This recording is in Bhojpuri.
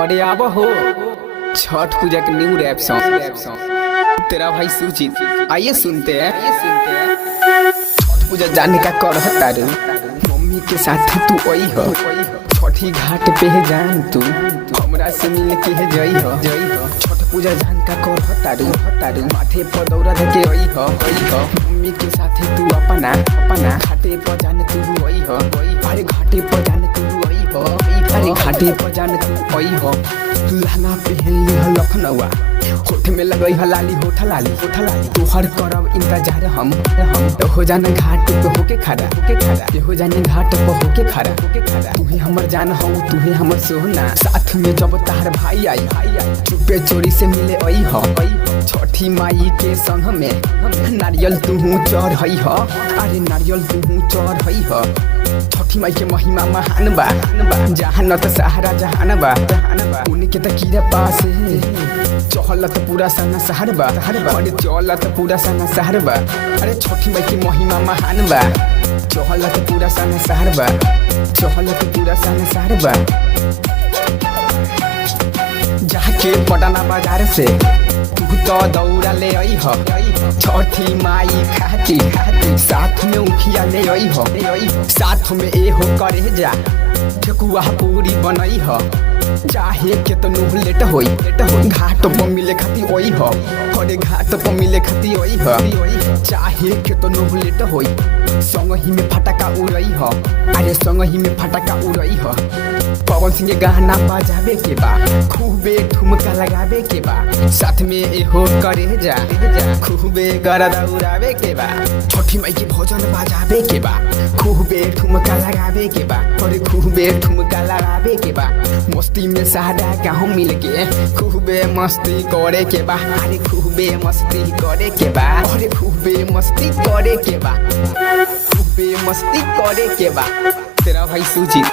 अरे आवा हो छठ पूजा के न्यू रैप सॉन्ग तेरा भाई सुजीत। आइए सुनते हैं। छठ पूजा जाने का कर तारू मम्मी के साथ तू आई हो छठी घाट पे जान तू हमरा से मिल के जई हो। छठ पूजा जान का कर तारू माथे पर दौरा देके आई हो मम्मी के साथ तू अपना घाटे पर जान तू आई हो। अरे घाटे पर जान तू आई हो। अरे घाटे पर जान तू आई हो। तू लहंगा पहन ली हो लखनऊआ होठ में लगई हो लाली होठ लाली तोहर करब इंतजार हम हो जान घाट पे होके खड़ा हो जान घाट पे होके खड़ा तू ही हमर जान हो तू ही हमर सोना साथ में जब तार भाई आई चुपे चोरी से मिले आई हो छठी माई के संग में नारियल तू चढ़ई हो। अरे नारियल तू चढ़ई हो। छठी माई के महिमा महान बा जहान त सहारा जहान बा उनके त कीरा पास चहलत पूरा सना शहर बा। अरे चहलत पूरा सना शहर बा। अरे छठी माई की महिमा महान बा चहलत पूरा सना शहर बा चहलत पूरा सना शहर बा। जाके पटना बाजार से तू तो दौड़ा ले आई हो छठी माई खाती साथ में उखिया ले आई हो साथ में ए हो करे जा ठकुआ पूरी बनई हो चाहे केतनो लेट होई घाट पर मिले खाती ओई हो। अरे घाट पर मिले खाती ओई हो चाहे केतनो लेट होई संग ही में फटाका उड़ई हो। अरे संग ही में फटाका उड़ई हो। पवन सिंह गाना बजावे के बा खूबे ठुमका लगावे के बा साथ में एहो करे जा खूबे गरदा उड़ावे के बा छठी माई के भजन बजावे के बा खूबे ठुमका लगावे के बा। अरे खूबे ठुमका लगावे के बा मस्ती में सादा गाँव मिल के खूबे मस्ती करे के बा। अरे खूबे मस्ती करे के बा। अरे खूबे मस्ती करे के बा खूबे मस्ती करे के बा। तेरा भाई सुजीत।